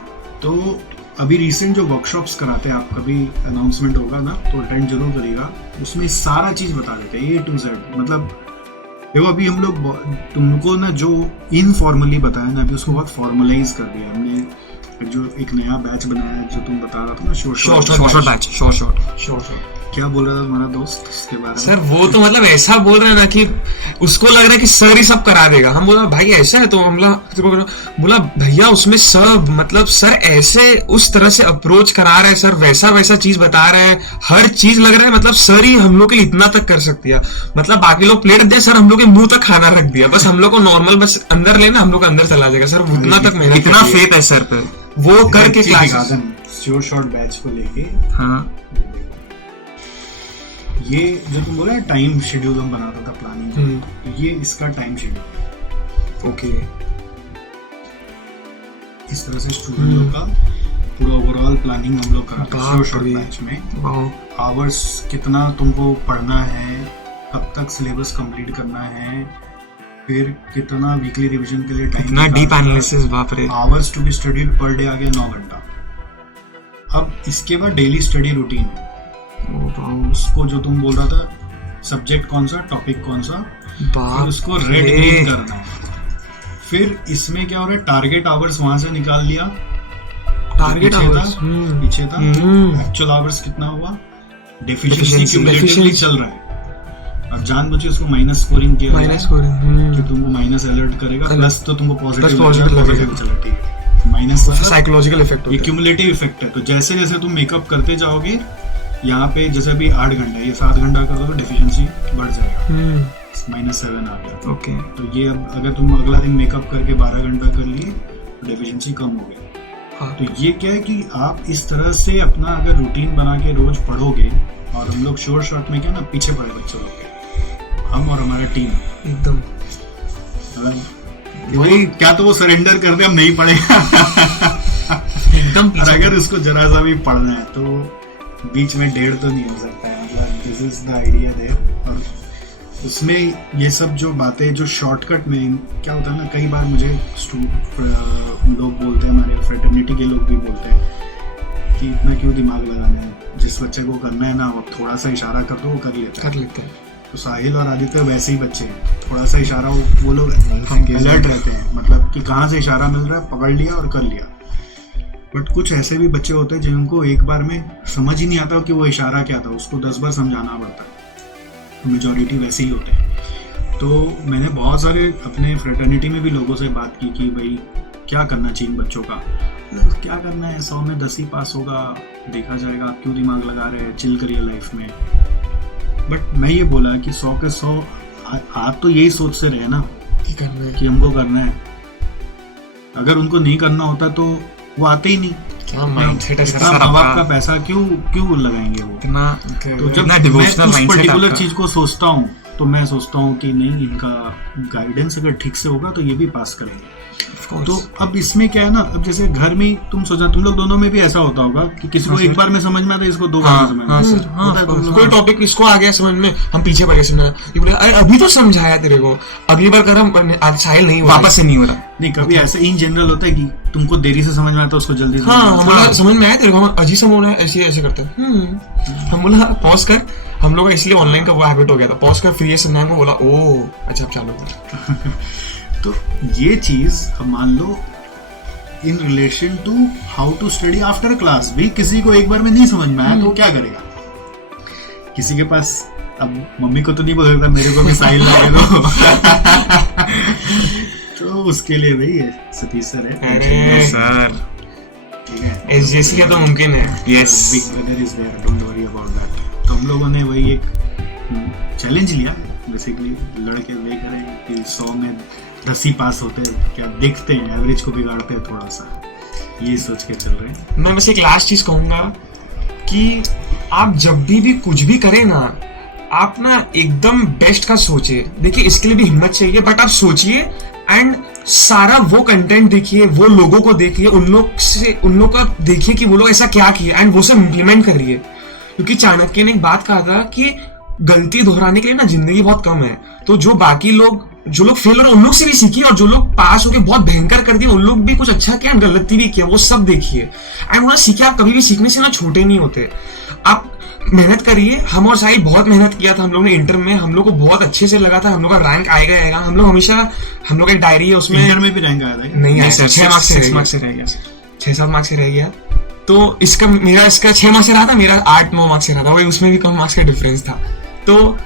तो अभी रिसेंट जो वर्कशॉप्स कराते हैं, आप कभी अनाउंसमेंट होगा ना तो अटेंड जरूर करिएगा। उसमें सारा चीज बता देते हैं A to Z। मतलब देखो अभी हम लोग तुमको ना जो इनफॉर्मली बताया ना, अभी उसको बहुत फॉर्मलाइज कर दिया हमने। जो एक नया बैच बनाया है जो तुम बता रहा था ना, शॉर्ट क्या बोल रहा था हमारा दोस्त इसके बारे में? सर वो तो मतलब ऐसा बोल रहा है ना कि उसको लग रहा है कि सर ही सब करा देगा। हम बोला भाई ऐसा है, तो हम बोला भैया उसमें सब मतलब सर ऐसे उस तरह से अप्रोच करा रहे हैं, सर वैसा चीज बता रहे हैं, हर चीज लग रहा है मतलब सर ही हम लोग के लिए इतना तक कर सकती है। मतलब बाकी लोग प्लेट दे, सर हम लोग के मुंह तक खाना रख दिया, बस हम लोग को नॉर्मल बस अंदर लेना, हम लोग अंदर चला जाएगा। सर उतना तक मेहनत, इतना फेथ है सर पे, वो करके क्लास शॉर्ट बैच को लेके। हाँ ये जो तुम बोला टाइम शेड्यूल हम बनाता था प्लानिंग, ये इसका टाइम शेड्यूल। ओके, इस तरह से स्टूडेंटों का पूरा ओवरऑल प्लानिंग हम लोग कराते हैं शॉर्ट बैच में। आवर्स कितना तुमको पढ़ना है, कब तक सिलेबस कंप्लीट करना है, फिर कितना वीकली रिवीजन के लिए टाइम, इतना डीप एनालिसिस, बाप रे। Hours to be studied per day आ गया 9 घंटा। अब इसके बाद डेली स्टडी रूटीन है, उसको जो तुम बोल रहा था सब्जेक्ट कौन सा, टॉपिक कौन सा, बाप फिर उसको रेड रे। ग्रीन करना है। फिर इसमें क्या हो रहा है, टारगेट आवर्स वहां से निकाल लिया, टारगेट पीछे आवर्स था, पीछे था, एक्चुअल आवर्स कितना हुआ, डेफिशिएंसी क्यूमुलेटिवली चल रहा है। अब जानबूझ उसको माइनस स्कोरिंग किया, माइनस स्कोरिंग कि तुमको माइनस अलर्ट करेगा, प्लस तो तुमको पॉजिटिव positive लगेगा। चलो ठीक है, माइनस साइकोलॉजिकल इफेक्ट ये क्यूमुलेटिव इफेक्ट है। तो जैसे जैसे तुम मेकअप करते जाओगे, यहाँ पे जैसे अभी 8 घंटा, ये 7 घंटा कर दो तो डेफिशिएंसी बढ़ जाएगा, -7 आ गया। ओके तो ये अब अगर तुम अगला दिन मेकअप करके 12 घंटा कर लिए तो डेफिशिएंसी कम हो गई। हाँ तो ये क्या है कि आप इस तरह से अपना अगर रूटीन बना के रोज पढ़ोगे, और हम लोग शोर शॉर्ट में क्या ना पीछे पड़े बच्चों लोग के, हम और हमारा टीम एकदम वही, क्या तो वो सरेंडर कर दे हम नहीं पढ़ेगा एकदम और अगर उसको जरा सा भी पढ़ना है तो बीच में 1.5 तो नहीं हो सकता है, मतलब this is the idea there. और उसमें ये सब जो बातें जो शॉर्टकट में क्या होता है ना, कई बार मुझे लोग बोलते हैं, हमारे फ्रेटर्निटी के लोग भी बोलते हैं कि इतना क्यों दिमाग लगाना है, जिस बच्चे को करना है ना वो थोड़ा सा इशारा कर दो वो कर लेते हैं। तो साहिल और आदित्य वैसे ही बच्चे हैं, थोड़ा सा इशारा वो लोग अलर्ट रहते हैं, मतलब कि कहाँ से इशारा मिल रहा है पकड़ लिया और कर लिया। बट कुछ ऐसे भी बच्चे होते हैं जिनको एक बार में समझ ही नहीं आता कि वो इशारा क्या था, उसको 10 बार समझाना पड़ता है। मेजॉरिटी वैसे ही होते हैं। तो मैंने बहुत सारे अपने फ्रेटर्निटी में भी लोगों से बात की कि भाई क्या करना चाहिए बच्चों का, क्या करना है, 100 में 10 ही पास होगा, देखा जाएगा, आप क्यों दिमाग लगा रहे हैं, चिल करिए लाइफ में। बट मैं ये बोला कि 100 के 100 आप तो यही सोच से रहे ना कि हमको करना है, अगर उनको नहीं करना होता तो वो आते ही नहीं। क्या माइंडसेट है इतना माँ बाप का पैसा क्यों लगाएंगे वो। तो जब मैं उस पर्टिकुलर चीज को सोचता हूँ तो मैं सोचता हूँ कि नहीं, इनका गाइडेंस अगर ठीक से होगा तो ये भी पास करेंगे। तो अब इसमें क्या है ना, अब जैसे घर में तुम सोचा, तुम लोग दोनों में भी ऐसा होता होगा कि किसी को एक बार में समझ में आता है, इसको 2 बार में समझ में आता है। कोई टॉपिक इसको आ गया समझ में, हम पीछे पड़ गए समझना, ये बोले अरे अभी तो समझाया तेरे को, अगली बार कर, हम आज साहिल नहीं हुआ, वापस से नहीं हो रहा। नहीं, कभी ऐसे इन जनरल होता है कि तुमको देरी से समझ में आता है, उसको जल्दी समझ में आया तेरे को, हम अजीब समझ में ऐसे ऐसे करते हैं। हम बोला पॉज कर, हम लोग का इसलिए ऑनलाइन का वो हैबिट हो गया था, पॉज कर फ्री समझाने को बोला, ओ अच्छा अब चालू। तो ये चीज अब मान लो in relation to how to study after class, भी किसी को एक बार में नहीं समझ में आया तो क्या करेगा, किसी के पास, अब मम्मी को तो नहीं बोल सकता मेरे को भी साहिल लगे दो तो उसके लिए भाई सतीश सर है। अरे सर ठीक है, एसजीएस के तो मुमकिन है। Yes, big brother is there, don't worry about that. तो हम लोगों ने वही एक चैलेंज लिया, बेसिकली लड़के देख रहे हैं कि 100 में 10 ही पास होते हैं, क्या देखते हैं, एवरेज को बिगाड़ते हैं थोड़ा सा, ये सोच के चल रहे हैं। मैं बस एक लास्ट चीज कहूंगा कि आप जब भी कुछ भी करें ना, आप ना एकदम बेस्ट का सोचिए। देखिए इसके लिए भी हिम्मत चाहिए, बट आप सोचिए एंड सारा वो कंटेंट देखिए, वो लोगों को देखिए, उन लोग का देखिए कि वो लोग ऐसा क्या किया एंड वो सब इम्प्लीमेंट करिए। क्योंकि चाणक्य ने एक बात कहा था कि गलती दोहराने के लिए ना जिंदगी बहुत कम है। तो जो बाकी लोग जो लोग फेल हो रहे हैं उन लोग से भी सीखिए, और जो लोग पास होके बहुत भयंकर कर दिए उन लोग भी कुछ अच्छा किया, गलती भी किया, वो सब देखिए एंड वहां सीखिए। आप कभी भी सीखने से ना छोटे नहीं होते, आप मेहनत करिए। हम और साहिल बहुत मेहनत किया था हम लोग ने इंटर में, हम लोग को बहुत अच्छे से लगा था हम लोग का रैंक आएगा। हम लोग हमेशा, हम लोग एक डायरी है उसमें, इंटर में भी रैंक आया था नहीं आया, 6 मार्क्स से रह गया, 6-7 मार्क्स से रह गया। तो इसका 6 मार्क्स से रहा था, मेरा 8-9 मार्क्स से रहा था, वही उसमें भी कम मार्क्स का डिफरेंस था। तो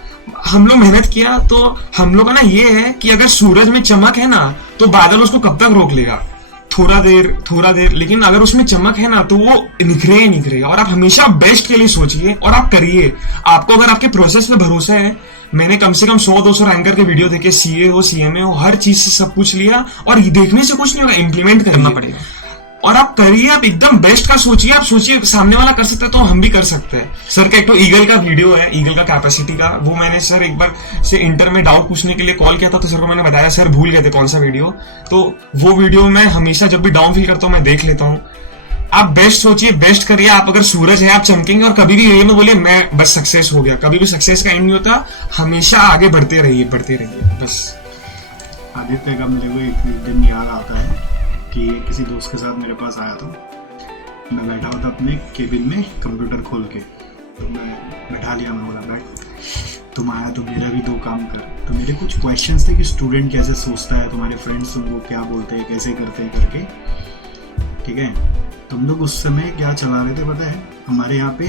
हम लोग मेहनत किया, तो हम लोग का ना ये है कि अगर सूरज में चमक है ना तो बादल उसको कब तक रोक लेगा, थोड़ा देर, लेकिन अगर उसमें चमक है ना तो वो निखरेगा। और आप हमेशा बेस्ट के लिए सोचिए और आप करिए। आपको अगर आपके प्रोसेस पे भरोसा है, मैंने कम से कम 100-200 रैंकर के वीडियो देखे, सीए हो सीएमए हो, हर चीज से सब पूछ लिया, और देखने से कुछ नहीं होगा, इम्प्लीमेंट करना पड़ेगा। और आप करिए, आप एकदम बेस्ट का सोचिए। आप सोचिए सामने वाला कर सकता है तो हम भी कर सकते हैं। सर का एक तो ईगल का वीडियो है, ईगल का कैपेसिटी का, वो मैंने सर एक बार से इंटर में डाउट पूछने के लिए कॉल किया था, तो सर को मैंने बताया, सर भूल गए थे कौन सा वीडियो। तो वो वीडियो मैं हमेशा जब भी डाउन फील करता हूँ मैं देख लेता हूँ। आप बेस्ट सोचिए, बेस्ट करिए। आप अगर सूरज है आप चमकेंगे, और कभी भी ये ना बोलिए मैं बस सक्सेस हो गया, कभी भी सक्सेस का एंड नहीं होता। हमेशा आगे बढ़ते रहिए बस। आदित्य का मेरे को एक दिन याद आता है कि किसी दोस्त के साथ मेरे पास आया था, मैं बैठा हुआ था अपने केबिन में कंप्यूटर खोल के, तो मैं बैठा लिया, मैं बोला बैठ, तुम आया तो मेरा भी 2 काम कर। तो मेरे कुछ क्वेश्चंस थे कि स्टूडेंट कैसे सोचता है, तुम्हारे फ्रेंड्स तुमको क्या बोलते हैं, कैसे करते हैं करके, ठीक है। तुम लोग उस समय क्या चला रहे थे पता है, हमारे यहाँ पे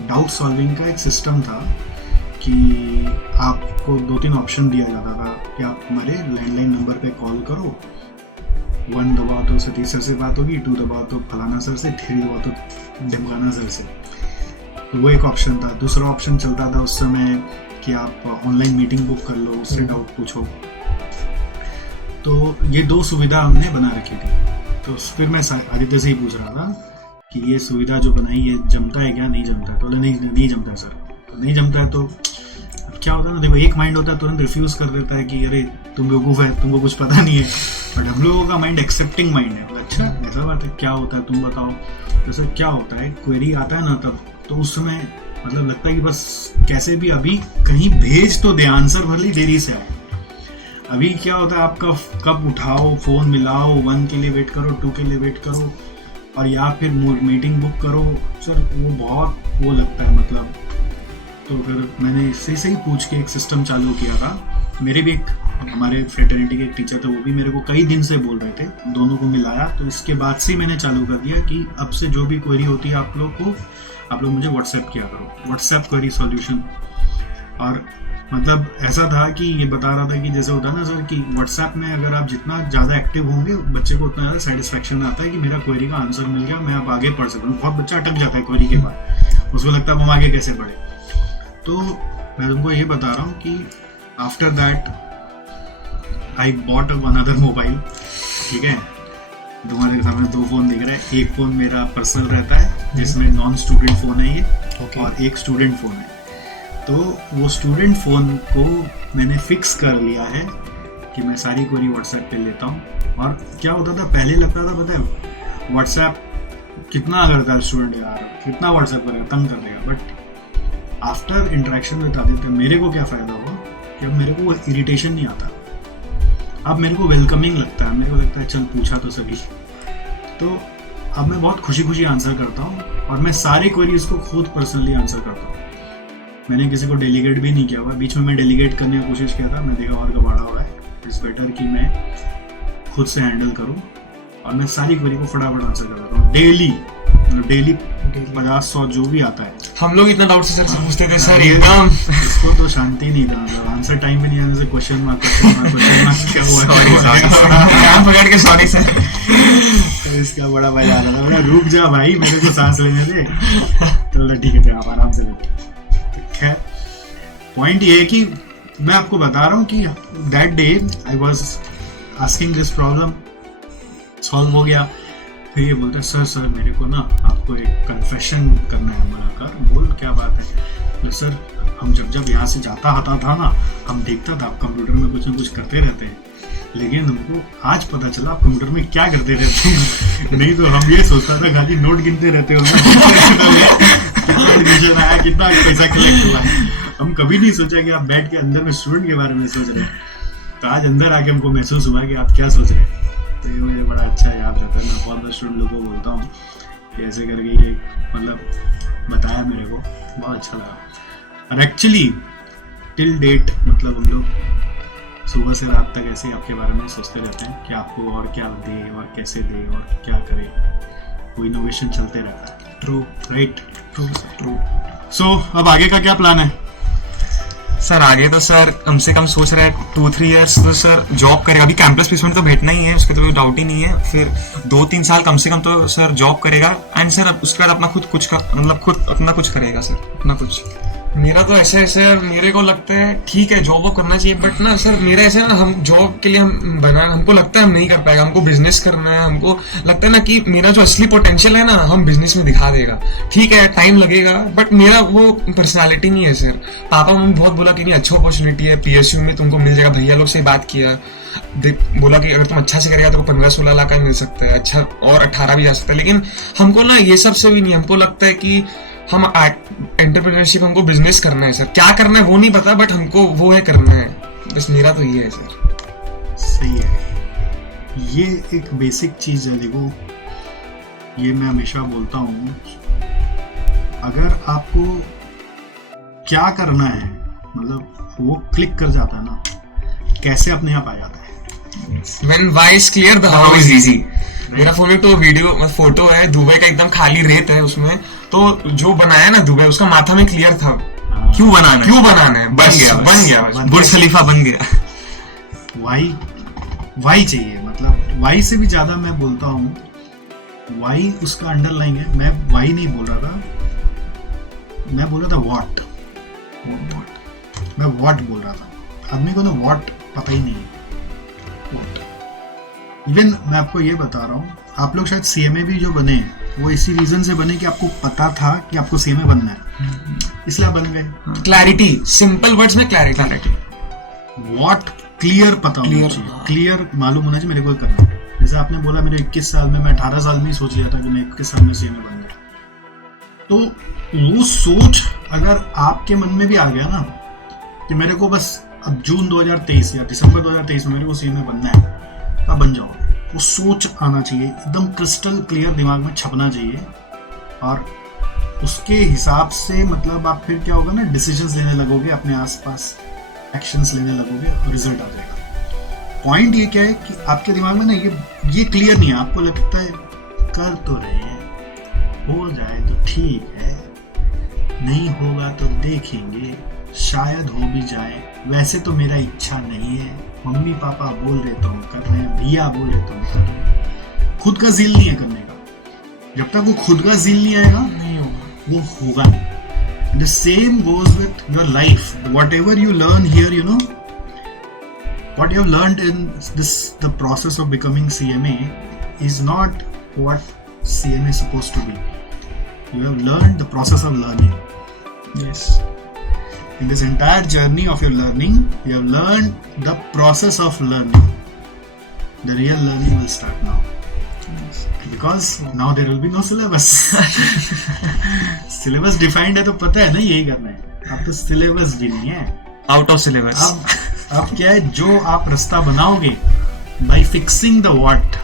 डाउट सॉल्विंग का एक सिस्टम था कि आपको 2-3 ऑप्शन दिया जाता था कि आप हमारे लैंडलाइन नंबर पे कॉल करो, 1 दबाओ तो सतीश सर से बात होगी, 2 दबाओ तो फलाना सर से, 3 दबाओ तो ढिमकाना सर से। तो वो एक ऑप्शन था। दूसरा ऑप्शन चलता था उस समय कि आप ऑनलाइन मीटिंग बुक कर लो, उससे डाउट पूछो। तो ये 2 सुविधा हमने बना रखी थी। तो फिर मैं आदित्य से ही पूछ रहा था कि ये सुविधा जो बनाई ये जमता है क्या, नहीं जमता है? तो बोले नहीं जमता है सर। तो नहीं जमता है तो क्या होता है ना, देखो एक माइंड होता है तुरंत रिफ्यूज कर देता है कि अरे तुम बेवकूफ़ है, तुमको कुछ पता नहीं है। बट हम लोगों का माइंड एक्सेप्टिंग माइंड है। अच्छा ऐसा बात है, क्या होता है तुम बताओ। तो सर क्या होता है, क्वेरी आता है ना तब, तो उस समय मतलब लगता है कि बस कैसे भी अभी कहीं भेज तो दे, आंसर भले देरी से आए। अभी क्या होता है, आपका कब उठाओ, फ़ोन मिलाओ, 1 के लिए वेट करो, 2 के लिए वेट करो, और या फिर मीटिंग बुक करो। सर वो बहुत वो लगता है मतलब। तो फिर मैंने इससे सही पूछ के एक सिस्टम चालू किया था। मेरे भी एक हमारे फ्रेटर्निटी के एक टीचर थे, वो भी मेरे को कई दिन से बोल रहे थे, दोनों को मिलाया। तो इसके बाद से मैंने चालू कर दिया कि अब से जो भी क्वेरी होती है आप लोग मुझे व्हाट्सएप किया करो, व्हाट्सएप क्वेरी सॉल्यूशन। और मतलब ऐसा था कि ये बता रहा था कि जैसे होता है ना सर कि व्हाट्सएप में अगर आप जितना ज़्यादा एक्टिव होंगे, बच्चे को उतना ज़्यादा सेटिस्फैक्शन आता है कि मेरा क्वेरी का आंसर मिल गया, मैं अब आगे पढ़ सकता हूँ। बहुत बच्चा अटक जाता है क्वेरी के बाद, उसको लगता है हम आगे कैसे पढ़े। तो मैं तुमको ये बता रहा हूँ कि after that I bought another mobile, ठीक है। तुम्हारे सामने 2 फ़ोन दिख रहे हैं। एक फ़ोन मेरा पर्सनल रहता है जिसमें नॉन स्टूडेंट फ़ोन है ये, और एक स्टूडेंट फ़ोन है। तो वो स्टूडेंट फ़ोन को मैंने फिक्स कर लिया है कि मैं सारी क्वेरी व्हाट्सएप पे लेता हूँ। और क्या होता था, पहले लगता था पता है व्हाट्सएप कितना करता है स्टूडेंट, यार कितना व्हाट्सएप करेगा, तंग कर देगा। But after interaction with Aditya मेरे को क्या फ़ायदा हुआ कि अब मेरे को वो इरिटेशन नहीं आता, अब मेरे को वेलकमिंग लगता है। मेरे को लगता है चल पूछा तो सभी। तो अब मैं बहुत खुशी खुशी आंसर करता हूँ, और मैं सारी क्वेरीज को खुद पर्सनली आंसर करता हूँ। मैंने किसी को डेलीगेट भी नहीं किया हुआ। बीच में मैं डेलीगेट करने की कोशिश किया था, मैं देखा और गवाड़ा हुआ है। इट्स बेटर कि मैं खुद से हैंडल करूँ, और मैं सारी क्वेरी को फटाफट आंसर कर देता हूँ। डेली 50-100 जो भी आता है। हम लोग इतना डाउट से सर से पूछते थे सर एकदम, इसको तो शांति नहीं था, मतलब आंसर टाइम पे नहीं आने से क्वेश्चन मार्क क्या हुआ पकड़ के सॉरी सर। तो इसका बड़ा मजा आ रहा था, रुक जा भाई मेरे को सांस लेने दे। तो ठीक है आप आराम से बैठिए। खैर पॉइंट ये है कि मैं आपको बता रहा हूँ कि that day I was asking this problem, solve हो गया। फिर ये बोलते सर मेरे को ना आपको एक कन्फेशन करना है। मना कर, बोल क्या बात है। तो सर हम जब यहाँ से जाता आता था ना, हम देखता था आप कंप्यूटर में कुछ ना कुछ करते रहते हैं, लेकिन हमको आज पता चला आप कंप्यूटर में क्या करते रहते हैं। नहीं तो हम ये सोचता था खाली नोट गिनते रहते हो, कितना एडमिशन आया, कितना पैसा कलेक्ट हुआ है। हम कभी नहीं सोचा कि आप बैठ के अंदर में स्टूडेंट के बारे में सोच रहे हैं। तो आज अंदर आके हमको महसूस हुआ कि आप क्या सोच रहे हैं। तो ये मुझे बड़ा अच्छा याद रहता है। मैं बहुत स्टूडेंट लोगों को बोलता हूँ कि ऐसे करके ये मतलब बताया मेरे को, बहुत अच्छा लगा। और एक्चुअली टिल डेट मतलब हम लोग सुबह से रात तक ऐसे ही आपके बारे में सोचते रहते हैं कि आपको और क्या दे और कैसे दे और क्या करे। वो इनोवेशन चलते रहता है। True right, true. सो अब आगे का क्या प्लान है सर? आगे तो सर कम से कम सोच रहे हैं 2-3 इयर्स तो सर जॉब करेगा। अभी कैंपस प्लेसमेंट तो भेजना ही है, उसके तो कोई डाउट ही नहीं है। फिर 2-3 साल कम से कम तो सर जॉब करेगा, एंड सर उसके बाद अपना खुद अपना कुछ करेगा सर, अपना कुछ। मेरा तो ऐसा है सर, मेरे को लगता है ठीक है जॉब करना चाहिए, बट ना सर मेरा ऐसा है ना, हम जॉब के लिए हम बना, हमको लगता है हम नहीं कर पाएगा, हमको बिजनेस करना है। हमको लगता है ना कि मेरा जो असली पोटेंशियल है ना हम बिजनेस में दिखा देगा। ठीक है टाइम लगेगा, बट मेरा वो पर्सनालिटी नहीं है सर। पापा मम्मी बहुत बोला कि नहीं अच्छा अपॉर्चुनिटी है, PSU में तुमको मिल जाएगा। भैया लोग से बात किया, बोला कि अगर तुम अच्छा से करेगा तो 15-16 लाख का मिल सकता है, अच्छा और 18 भी जा सकता है। लेकिन हमको ना ये सब से भी नहीं, हमको लगता है कि हम एंटरप्रेन्योरशिप, हमको बिजनेस करना है सर। क्या करना है वो नहीं पता, बट हमको वो है करना है। बस मेरा तो ये है सर। सही है, ये एक बेसिक चीज है। देखो ये मैं हमेशा बोलता हूँ, अगर आपको क्या करना है मतलब वो क्लिक कर जाता है ना, कैसे अपने आप आ जाता है। When why is clear, the how is easy. मेरा फोन में तो वीडियो फोटो है दुबई का, एकदम खाली रेत है उसमें, तो जो बनाया ना दुबई, उसका माथा में क्लियर था क्यों बनाना है, बन गया बस बुर्ज खलीफा बन गया। वाई चाहिए, मतलब वाई से भी ज्यादा मैं बोलता हूँ, वाई उसका अंडरलाइन है। मैं वाई नहीं बोल रहा था, मैं बोल रहा था व्हाट, मैं व्हाट बोल रहा था। आदमी को ना व्हाट पता ही नहीं है। इवन मैं आपको ये बता रहा हूँ, आप लोग शायद सीएमए भी जो बने वो इसी रीजन से बने कि आपको पता था कि आपको सीएमए बनना है, इसलिए आप बन गए। क्लैरिटी, सिंपल वर्ड्स में क्लैरिटी, व्हाट क्लियर पता होना चाहिए, क्लियर मालूम होना चाहिए मेरे को करना है। जैसे आपने बोला मेरे 21 साल में, मैं 18 साल में ही सोच लिया था कि मैं 21 साल में सीएमए बन गया। तो वो सोच अगर आपके मन में भी आ गया ना कि मेरे को बस अब जून 2023 या दिसंबर 2023 में मेरे को सीएमए बनना है, तो आप बन जाओगे। वो सोच आना चाहिए, एकदम क्रिस्टल क्लियर दिमाग में छपना चाहिए, और उसके हिसाब से मतलब आप फिर क्या होगा ना, डिसीजंस लेने लगोगे, अपने आसपास एक्शंस लेने लगोगे और रिजल्ट आ जाएगा। पॉइंट ये क्या है कि आपके दिमाग में ना ये क्लियर नहीं है, आपको लगता है कर तो रहे हैं, हो जाए तो ठीक है, नहीं होगा तो देखेंगे, शायद हो भी जाए, वैसे तो मेरा इच्छा नहीं है, मम्मी पापा बोल रहे तो हम कर रहे हैं, भैया बोल रहे तो हम कर रहे हैं। खुद का ज़िल नहीं है करने का। जब तक वो खुद का ज़िल नहीं आएगा, नहीं होगा, वो होगा नहीं। The same goes with your life. Whatever you learn here, you know, what you have learned in the process of becoming CMA is not what CMA is supposed to be. You have learned the process of learning. Yes. In this entire journey of your learning, you have learned the process of learning. The real learning will start now. Yes. Because now there will be no syllabus. Syllabus defined है तो पता है ना यही करना है। अब तो syllabus भी नहीं है, आउट ऑफ सिलेबस। अब क्या है, जो आप रास्ता बनाओगे by fixing the what,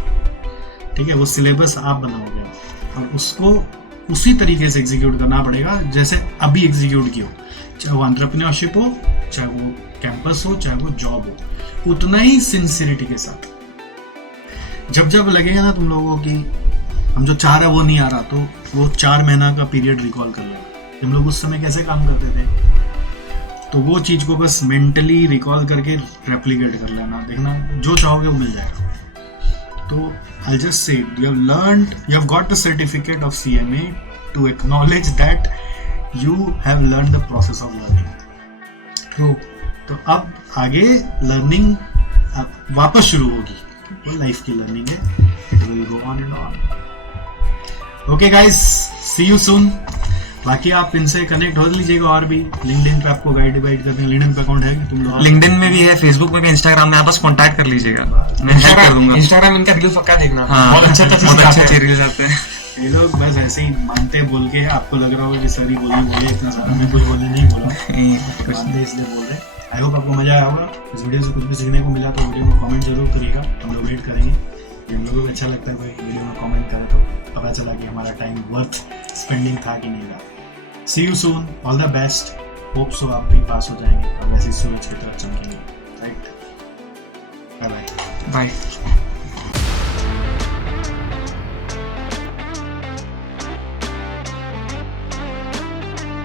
ठीक है, वो सिलेबस आप बनाओगे और उसको उसी तरीके से एग्जीक्यूट करना पड़ेगा जैसे अभी एग्जीक्यूट किया, चाहे वो एंटरप्रेन्योरशिप हो, चाहे वो कैंपस हो, चाहे वो जॉब हो, उतना ही सिंसियरिटी के साथ। जब लगेगा ना तुम लोगों की हम जो चाह रहे वो नहीं आ रहा, तो वो 4 महीना का पीरियड रिकॉल कर लेना, हम लोग उस समय कैसे काम करते थे, तो वो चीज को बस मेंटली रिकॉल करके रेप्लिकेट कर लेना, देखना जो चाहोगे वो मिल जाएगा। तो I'll just say you have learned, you have got the certificate of CMA to acknowledge that you have learned the process of learning. True. तो अब आगे लर्निंग वापस शुरू होगी, वो लाइफ की लर्निंग है, it will go on and on. Okay guys, see you soon. बाकी आप इनसे कनेक्ट हो लीजिएगा, और भी लिंक्डइन पे आपको गाइड करते हैं। लिंक्डइन पे अकाउंट है तुम लोग? लिंक्डइन में भी है, फेसबुक में भी, इंस्टाग्राम में, आप बस कांटेक्ट कर लीजिएगा, मैं हेल्प कर दूंगा। इंस्टाग्राम इनका रील पक्का देखना, हाँ, बहुत अच्छे रील्स आते हैं। ये लोग बस ऐसे ही मानते बोल के, आपको लग रहा होगा कि सर ही बोले इतना सारा, मैं कुछ बोलने नहीं बोला, मानते इसलिए बोल रहे। आई होप आपको मजा आया होगा, इस वीडियो से कुछ भी सीखने को मिला तो वीडियो में कमेंट जरूर करिएगा, हम लोग वेट करेंगे। हम लोगों को अच्छा लगता है कोई वीडियो में कमेंट करे तो पता चला कि हमारा टाइम वर्थ स्पेंडिंग था कि नहीं था। See you soon, all the best. Hope so आप भी पास हो जाएंगे और वैसे सूरज की तरह चमकेंगे, राइट? Bye bye. बाय।